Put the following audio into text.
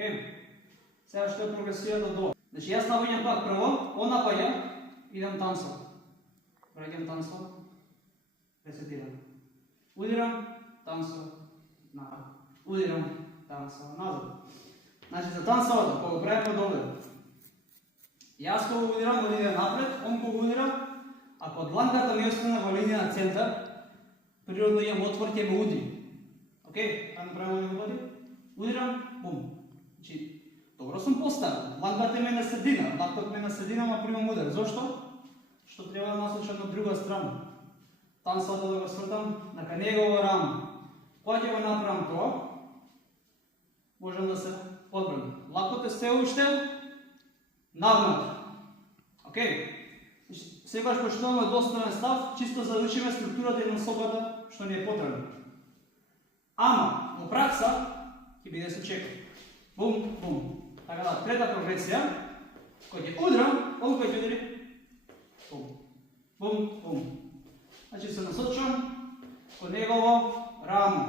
Океј? Сега што е прогресирано до. Значи јас напаѓам пак прво, он напаѓа, идем тансо. Праќам тансо, ресетирам. Удирам, тансо, назад. Удирам, тансо, назад. Значи за тансовото, кога правиме доле. Јас кога удирам, он иде напред, он кога удира, ако дланката ми остане во линија на центар, природно имам отвор, ќе ме уди. Океј, ајде правиме да го води. Удирам, бум. Значи, добро сум поставен. Дланката ми е на средина, лактот ми е на средина, ма примам удар. Зошто? Што треба да насочам на друга страна. Тансото да го свртам на кај негова рама. Кога ќе го направам тоа, можам да се одбранам. Лактот е се уште нагнат. Океј? Секогаш пошто имаме достоен став, чисто завршиме структурата и насоката што ни е потребна. Ама, во пракса, ќе биде се чека. Бум, бум. Така да, трета прогресија, кој ќе удрам, он кој ќе удри. Бум, бум, бум. Значи се насочам кон негово рамо.